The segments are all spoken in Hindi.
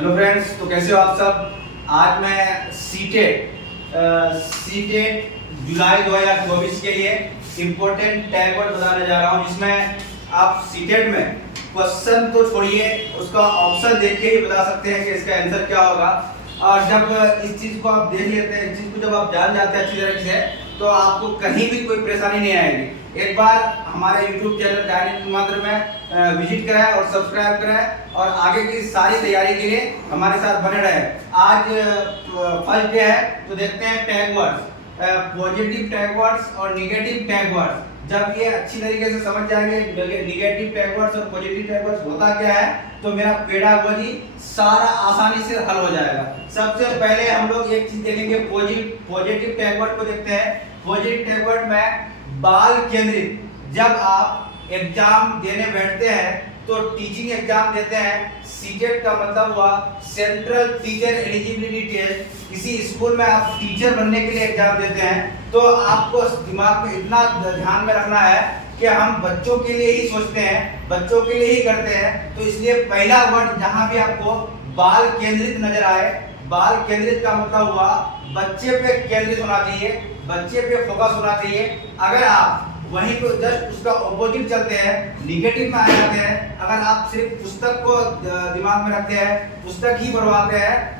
हेलो फ्रेंड्स, तो कैसे हो आप सब। आज मैं सीटेट जुलाई 2024 के लिए इम्पोर्टेंट टैग वर्ड बताने जा रहा हूँ, जिसमें आप सीटेट में क्वेश्चन तो छोड़िए, उसका ऑप्शन देख के ही बता सकते हैं कि इसका आंसर क्या होगा। और जब इस चीज़ को आप देख लेते हैं, इस चीज़ को जब आप जान जाते हैं अच्छी तरह से, तो आपको कहीं भी कोई परेशानी नहीं आएगी। एक बार हमारे YouTube चैनल दैनिक मंत्र में विजिट करें और सब्सक्राइब करें, और आगे की सारी तैयारी के लिए हमारे साथ बने रहें। आज फर्स्ट डे है, तो देखते हैं tag words, positive tag words और निगेटिव टैग वर्ड्स। जब ये अच्छी तरीके से समझ जाएंगे निगेटिव टैग वर्ड्स और पॉजिटिव टैग वर्ड्स होता क्या है, तो मेरा पेडागोजी सारा आसानी से हल हो जाएगा। सबसे पहले हम लोग एक चीज देखेंगे, पॉजिटिव टैग वर्ड को देखते हैं। पॉजिटिव टैग वर्ड में बाल केंद्रित। जब आप एग्जाम देने बैठते हैं तो टीचिंग एग्जाम देते हैं, सीटेट का मतलब हुआ सेंट्रल टीचर एलिजिबिलिटी टेस्ट। किसी स्कूल में आप टीचर बनने के लिए एग्जाम देते हैं, तो आपको दिमाग में इतना ध्यान में रखना है कि हम बच्चों के लिए ही सोचते हैं, बच्चों के लिए ही करते हैं। तो इसलिए पहला वर्ड जहां भी आपको बाल केंद्रित नजर आए, बाल केंद्रित का मतलब हुआ बच्चे पे केंद्रित होना चाहिए, बच्चे पे फोकस होना चाहिए। अगर आप वहीं को जस्ट उसका ऑपोजिट चलते हैं, निगेटिव में आ जाते हैं, अगर आप सिर्फ पुस्तक को दिमाग में रखते हैं, पुस्तक ही पढ़वाते हैं,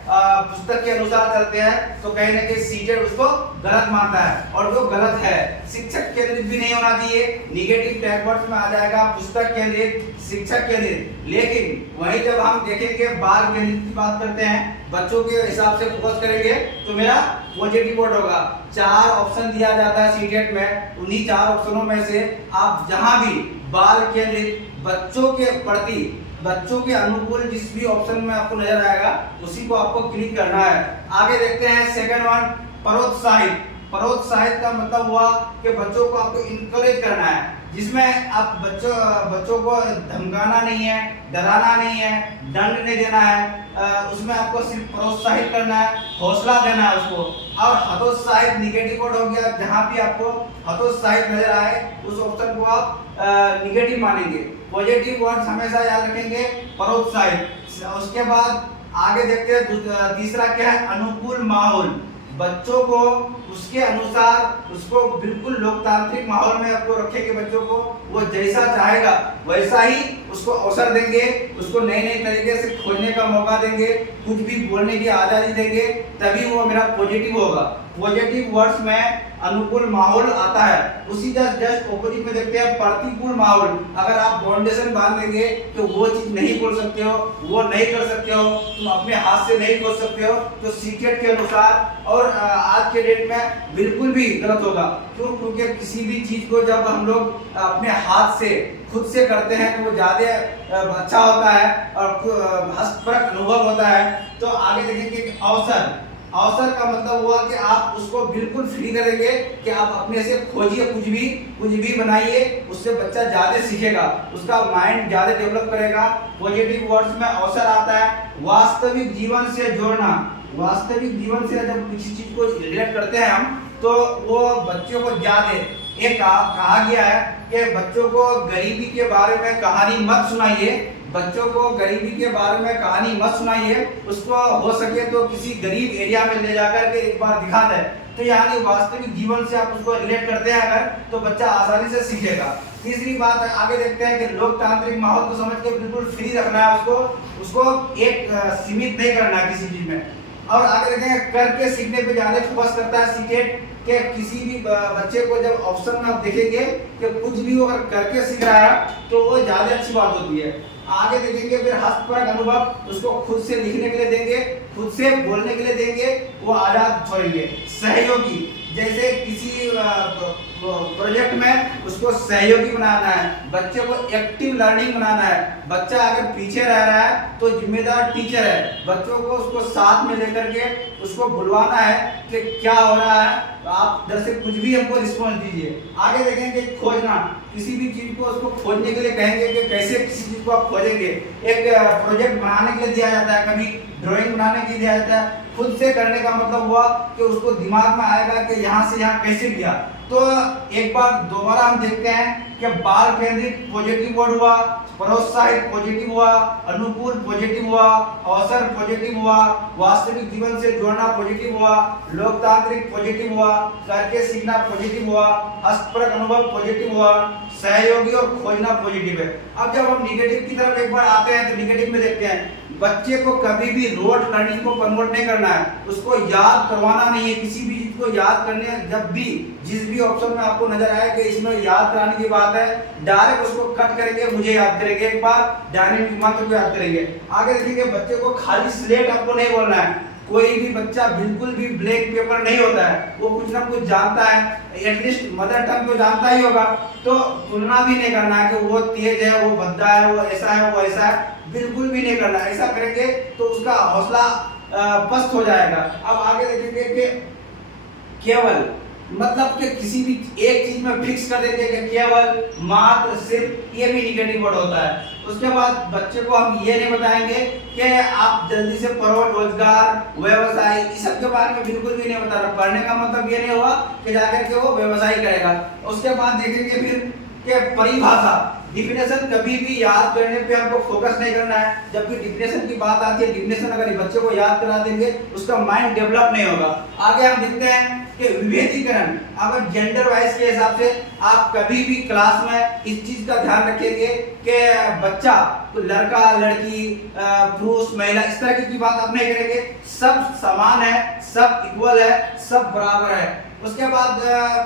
पुस्तक के अनुसार चलते हैं, तो कहीं ना कहीं सीटेट उसको गलत मानता है, और वो गलत है। शिक्षक केंद्रित भी नहीं होना चाहिए, निगेटिव टैग वर्ड्स में आ जाएगा पुस्तक केंद्रित, शिक्षक केंद्रित। लेकिन वहीं जब हम देखेंगे बाल केंद्रित की बात करते हैं, बच्चों के हिसाब से फोकस करेंगे, तो मेरा पॉजिटिव वर्ड होगा। 4 ऑप्शन दिया जाता है सीटेट में, उन्हीं 4 ऑप्शनों में से आप जहां भी बाल केंद्रित, बच्चों के प्रति, बच्चों के अनुकूल जिस भी ऑप्शन में आपको नजर आएगा, उसी को आपको क्लिक करना है। आगे देखते हैं सेकंड वन, प्रोत्साहित। प्रोत्साहित का मतलब हुआ कि बच्चों को आपको इनकरेज करना है, जिसमें आप बच्चों को धमकाना नहीं है, डराना नहीं है, दंड नहीं देना है, उसमें आपको सिर्फ प्रोत्साहित करना है, हौसला देना है उसको। और हतोत्साहित निगेटिव वर्ड हो गया, जहां भी आपको हतोत्साहित नजर आए उस ऑप्शन को आप निगेटिव मानेंगे। पॉजिटिव वर्ड हमेशा याद रखेंगे प्रोत्साहित। उसके बाद आगे देखते हैं तीसरा क्या है, अनुकूल माहौल। बच्चों को उसके अनुसार, उसको बिल्कुल लोकतांत्रिक माहौल में आपको रखेंगे, बच्चों को वो जैसा चाहेगा वैसा ही उसको अवसर देंगे, उसको नए नए तरीके से खोजने का मौका देंगे, कुछ भी बोलने की आज़ादी देंगे, तभी वो मेरा पॉजिटिव होगा। पॉजिटिव वर्ड्स में अनुकूल माहौल आता है। उसी जस्ट ऑपोजिट में देखते हैं प्रतिकूल माहौल। अगर आप फाउंडेशन बांध देंगे तो वो चीज नहीं बोल सकते हो, वो नहीं कर सकते हो, तुम अपने हाथ से नहीं खोज सकते हो, तो सीटेट के अनुसार और आज के डेट में बिल्कुल भी गलत होगा। क्यों? क्योंकि किसी भी चीज को जब हम लोग अपने हाथ से खुद से करते हैं तो वो ज्यादा अच्छा होता है और हस्तपरक अनुभव होता है। तो आगे देखेंगे अवसर। अवसर का मतलब हुआ कि आप उसको बिल्कुल फ्री करेंगे कि आप अपने से खोजिए, कुछ भी बनाइए, उससे बच्चा ज्यादा सीखेगा, उसका माइंड ज्यादा डेवलप करेगा। पॉजिटिव वर्ड्स में अवसर आता है। वास्तविक जीवन से जोड़ना। वास्तविक जीवन से जब किसी चीज को रिलेट करते हैं हम, तो वो बच्चों को ज्यादा एक कहा गया है कि बच्चों को गरीबी के बारे में कहानी मत सुनाइए, बच्चों को गरीबी के बारे में कहानी मत सुनाइए, उसको हो सके तो किसी गरीब एरिया में ले जाकर के एक बार दिखा दें। तो यानी वास्तविक जीवन से आप उसको रिलेट करते हैं अगर, तो बच्चा आसानी से सीखेगा। तीसरी बात आगे देखते हैं कि लोकतांत्रिक माहौल को समझ के बिल्कुल फ्री रखना है उसको एक सीमित नहीं करना है किसी चीज में। और आगे देखते हैं करके सीखने पे ज्यादा फोकस करता है सीटेट, कि किसी भी बच्चे को जब ऑप्शन में आप देखेंगे कि कुछ भी वो अगर करके सीख रहा है तो वो ज्यादा अच्छी बात होती है। आगे देखेंगे फिर हस्तपरक अनुभव, उसको खुद से लिखने के लिए देंगे, खुद से बोलने के लिए देंगे, वो आजाद छोड़ेंगे। सहयोगी, जैसे किसी प्रोजेक्ट में उसको सहयोगी बनाना है, बच्चे को एक्टिव लर्निंग बनाना है। बच्चा अगर पीछे रह रहा है तो जिम्मेदार टीचर है, बच्चों को उसको साथ में लेकर के उसको बुलवाना है कि क्या हो रहा है, आप इधर से कुछ भी हमको रिस्पॉन्स दीजिए। आगे देखेंगे खोजना। किसी भी चीज को उसको खोजने के लिए कहेंगे कि कैसे किसी चीज को आप खोजेंगे। एक प्रोजेक्ट बनाने के लिए दिया जाता है, कभी ड्राइंग बनाने के लिए दिया जाता है। खुद से करने का मतलब हुआ कि उसको दिमाग में आएगा कि यहाँ से यहाँ कैसे गया, तो एक बार दोबारा हम देखते हैं कि बाल केंद्रित पॉजिटिव वर्ड हुआ, प्रोत्साहित पॉजिटिव हुआ, अनुकूल पॉजिटिव हुआ, अवसर पॉजिटिव हुआ, वास्तविक जीवन से जोड़ना पॉजिटिव हुआ, लोकतांत्रिक पॉजिटिव हुआ, करके सीखना पॉजिटिव हुआ, हस्तपरक अनुभव पॉजिटिव हुआ, सहयोगी और खोजना पॉजिटिव है। अब जब हम निगेटिव की तरफ एक बार आते हैं तो निगेटिव में देखते हैं, बच्चे को कभी भी रोट लर्निंग को कन्वर्ट नहीं करना है, उसको याद करवाना नहीं है। किसी भी चीज को याद करने जब भी जिस भी ऑप्शन में आपको नजर आए कि इसमें याद कराने की बात है, डायरेक्ट उसको कट करेंगे, मुझे याद करेंगे, एक बार डायनेमिक मंत्र को याद करेंगे। आगे देखेंगे बच्चे को खाली स्लेट आपको नहीं बोलना है। कोई भी बच्चा बिल्कुल भी ब्लैक पेपर नहीं होता है, वो कुछ ना कुछ जानता है, एटलीस्ट मदर टंग तो जानता ही होगा। तो तुलना भी नहीं करना है कि वो तेज है, वो भद्दा है, वो ऐसा है, वो ऐसा है, बिल्कुल भी नहीं करना। ऐसा करेंगे तो उसका हौसला पस्त हो जाएगा। अब आगे देखेंगे कि केवल मतलब कि किसी भी एक चीज में फिक्स कर देंगे कि केवल, मात्र, सिर्फ, ये भी निगेटिव वर्ड होता है। उसके बाद बच्चे को हम ये नहीं बताएंगे कि आप जल्दी से पढ़ो, रोजगार, व्यवसाय, इस सब के बारे में बिल्कुल भी नहीं बता रहा। पढ़ने का मतलब ये नहीं हुआ कि जाकर के वो व्यवसाय करेगा। उसके बाद देखेंगे फिर कि परिभाषा, डिफिनेशन कभी भी याद करने पे हमको फोकस नहीं करना है। जब भी डिफिनेशन की बात आती है, डिफिनेशन अगर बच्चे को याद करा देंगे उसका माइंड डेवलप नहीं होगा। आगे हम देखते हैं कि विभेदीकरण, अगर जेंडर वाइज के हिसाब से आप कभी भी क्लास में इस चीज का ध्यान रखेंगे कि बच्चा तो लड़का लड़की पुरुष महिला इस तरह की बात आप नहीं करेंगे। सब समान है, सब इक्वल है, सब बराबर है। उसके बाद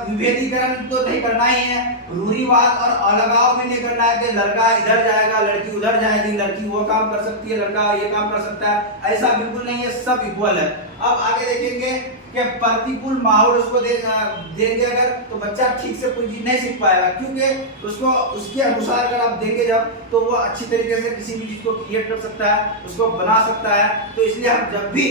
विभेदीकरण तो नहीं करना ही है। रूढ़िवाद और अलगाव भी नहीं करना है कि लड़का इधर जाएगा, लड़की उधर जाएगी, लड़की वो काम कर सकती है, लड़का ये काम कर सकता है, ऐसा बिल्कुल नहीं है, सब इक्वल है। अब आगे देखेंगे कि प्रतिकूल माहौल उसको देंगे अगर, तो बच्चा ठीक से कोई चीज नहीं सीख पाएगा, क्योंकि उसको उसके अनुसार अगर आप देंगे जब, तो वो अच्छी तरीके से किसी भी चीज को क्रिएट कर सकता है, उसको बना सकता है। तो इसलिए हम जब भी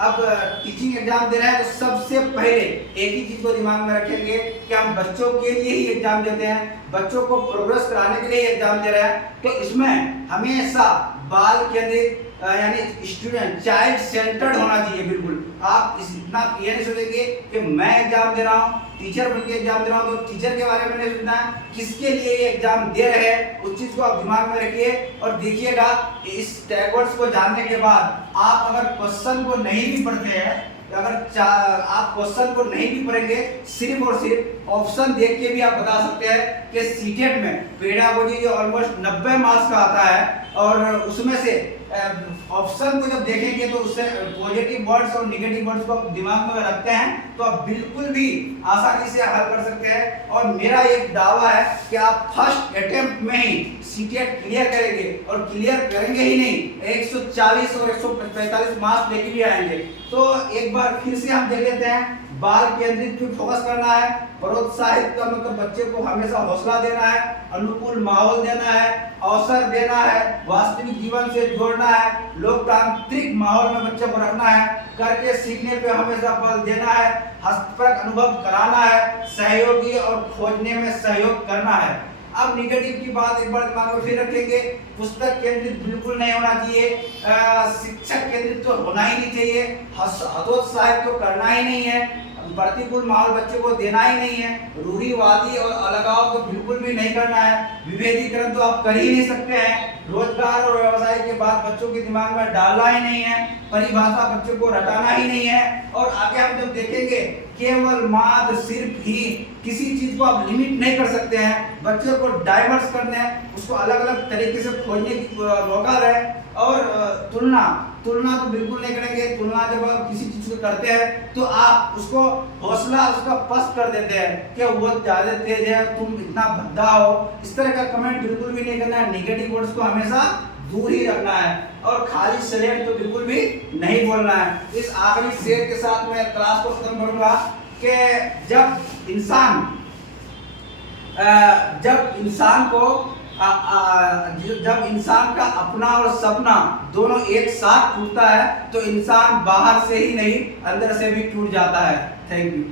अब टीचिंग एग्जाम दे रहे हैं तो सबसे पहले एक ही चीज को दिमाग में रखेंगे कि हम बच्चों के लिए ही एग्जाम देते हैं, बच्चों को प्रोग्रेस कराने के लिए एग्जाम दे रहे हैं। तो इसमें हमेशा बाल केंद्रित यानी स्टूडेंट चाइल्ड सेंटर्ड होना चाहिए। बिल्कुल आप इतना ये नहीं सोचेंगे कि मैं एग्जाम दे रहा हूँ, टीचर बनके एग्जाम दे रहा हूँ, तो टीचर के बारे में नहीं सोचना है, किसके लिए ये एग्जाम दे रहे हैं उस चीज को आप दिमाग में रखिए। और देखिएगा इस टैगवर्ड्स को जानने के बाद आप अगर क्वेश्चन को नहीं भी पढ़ते हैं, अगर आप क्वेश्चन को नहीं भी पढ़ेंगे, सिर्फ और सिर्फ ऑप्शन देख के भी आप बता सकते हैं कि सीटेट में पेडागोजी जो ऑलमोस्ट 90 मार्क्स का आता है, और उसमें से ऑप्शन को जब देखेंगे तो उससे पॉजिटिव वर्ड्स और नेगेटिव वर्ड्स को दिमाग में रखते हैं तो आप बिल्कुल भी आसानी से हल कर सकते हैं। और मेरा एक दावा है कि आप फर्स्ट अटेम्प्ट में ही सीटेट क्लियर करेंगे, और क्लियर करेंगे ही नहीं, 140 और 145 मार्क्स लेके भी आएंगे। तो एक बार फिर से हम देख लेते हैं, बाल केंद्रित पे फोकस करना है, प्रोत्साहित का मतलब बच्चे को हमेशा हौसला देना है, अनुकूल माहौल देना है, अवसर देना है, वास्तविक जीवन से जोड़ना है, लोकतांत्रिक माहौल में बच्चे को रखना है, करके सीखने पे हमेशा बल देना है, हस्तपरक अनुभव कराना है, सहयोगी और खोजने में सहयोग करना है। अब निगेटिव की बात एक बार दिमाग में फिर रखेंगे, पुस्तक केंद्रित बिल्कुल नहीं होना चाहिए, शिक्षक केंद्रित तो होना ही नहीं चाहिए, हतोत्साहित तो करना ही नहीं है, प्रतिकूल माहौल बच्चे को देना ही नहीं है, रूढ़िवादी और अलगाव तो बिल्कुल भी नहीं करना है, विभेदीकरण तो आप कर ही नहीं सकते हैं, रोजगार और व्यवसाय के बाद बच्चों के दिमाग में डालना ही नहीं है, परिभाषा बच्चों को रटाना ही नहीं है। और आगे हम जब देखेंगे केवल, मात्र, सिर्फ ही, किसी चीज को आप लिमिट नहीं कर सकते हैं, बच्चों को डाइवर्स करने हैं, उसको अलग अलग तरीके से खोजने की मौका रहे। और तुलना तो बिल्कुल नहीं करेंगे। तुलना जब आप किसी चीज को करते हैं तो आप उसको हौसला उसका पस्त कर देते हैं कि वो ज्यादा तेज है, तुम इतना भद्दा हो, इस तरह का कमेंट बिल्कुल भी नहीं करना है। नेगेटिव वर्ड्स को हमेशा दूर ही रखना है, और खाली स्लेट तो बिल्कुल भी नहीं बोलना है। इस आखिरी शेर के साथ मैं क्लास को खत्म करूंगा कि जब इंसान का अपना और सपना दोनों एक साथ टूटता है तो इंसान बाहर से ही नहीं अंदर से भी टूट जाता है। Thank you.